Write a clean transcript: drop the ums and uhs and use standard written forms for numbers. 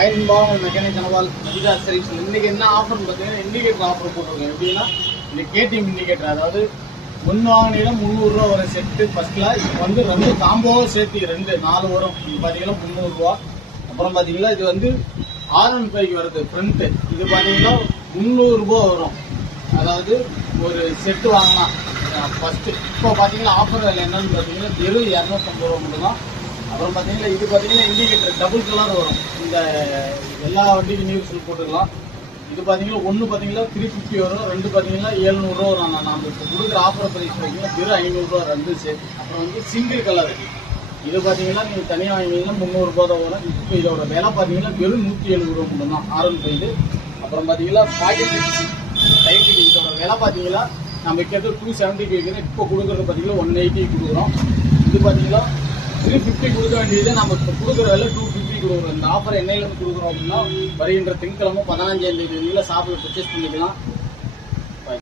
ஆயிரம் mechanic தனவால் Madhitha service. இன்னைக்கு என்ன ஆஃபர்னு பார்த்தீங்கன்னா இண்டிகேட்டர் ஆஃபர் போட்டிருக்கோம். எப்படின்னா இந்த கேடிஎம் இண்டிகேட்டர், அதாவது ஒன்று வாங்கினா 300 ரூபா வர செட்டு ஃபர்ஸ்ட்ல. இப்போ வந்து 2 காம்போவை சேர்த்து 4 வரும். இது பார்த்தீங்கன்னா 300 ரூபா. அப்புறம் பார்த்தீங்கன்னா இது வந்து R15 வருது ஃப்ரண்ட்டு. இது பார்த்தீங்கன்னா 300 ரூபா வரும். அதாவது ஒரு செட்டு வாங்கினா ஃபர்ஸ்ட். இப்போ பார்த்தீங்கன்னா ஆஃபர் என்னன்னு பார்த்தீங்கன்னா வெறும் 250 ரூபா மட்டும்தான். அப்புறம் பார்த்தீங்கன்னா இது பார்த்தீங்கன்னா இண்டிகேட்டர் டபுள் கலர் வரும். இந்த எல்லா வண்டிக்கும் நியூஸில் போட்டுக்கலாம். இது பார்த்தீங்கன்னா ஒன்று பார்த்தீங்கன்னா 350 வரும், 2 பார்த்தீங்கன்னா 700 ரூபா வரும். நம்ம இப்போ கொடுக்குற ஆஃபர் ப்ரைஸ் பார்த்தீங்கன்னா வெறும் 500 ரூபா 2 செட். அப்புறம் வந்து சிங்கிள் கலர் இது பார்த்தீங்கன்னா நீங்கள் தனியாக வாங்கினீங்கன்னா 300 ரூபா தான் வரும். இப்போ இதோட விலை பார்த்தீங்கன்னா வெறும் 170 ரூபா மட்டும்தான் R15. அப்புறம் பார்த்தீங்கன்னா பாக்கெட் டைப் இதோட விலை பார்த்தீங்கன்னா நம்ம வைக்கிறது 270 வைக்கிறோம். இப்போ கொடுக்குறது பார்த்தீங்கன்னா 180 கொடுக்குறோம். இது பார்த்தீங்கன்னா 350 கொடுக்க வேண்டியது நம்ம இப்போ கொடுக்குற விலை 250 கொடுக்குறோம். இந்த ஆஃபர் என்னையிலேருந்து கொடுக்குறோம் அப்படின்னா வருகின்ற திங்கக்கிழமை 15ஆம் தேதி ஷாப்பில் பர்ச்சேஸ் பண்ணிக்கலாம்.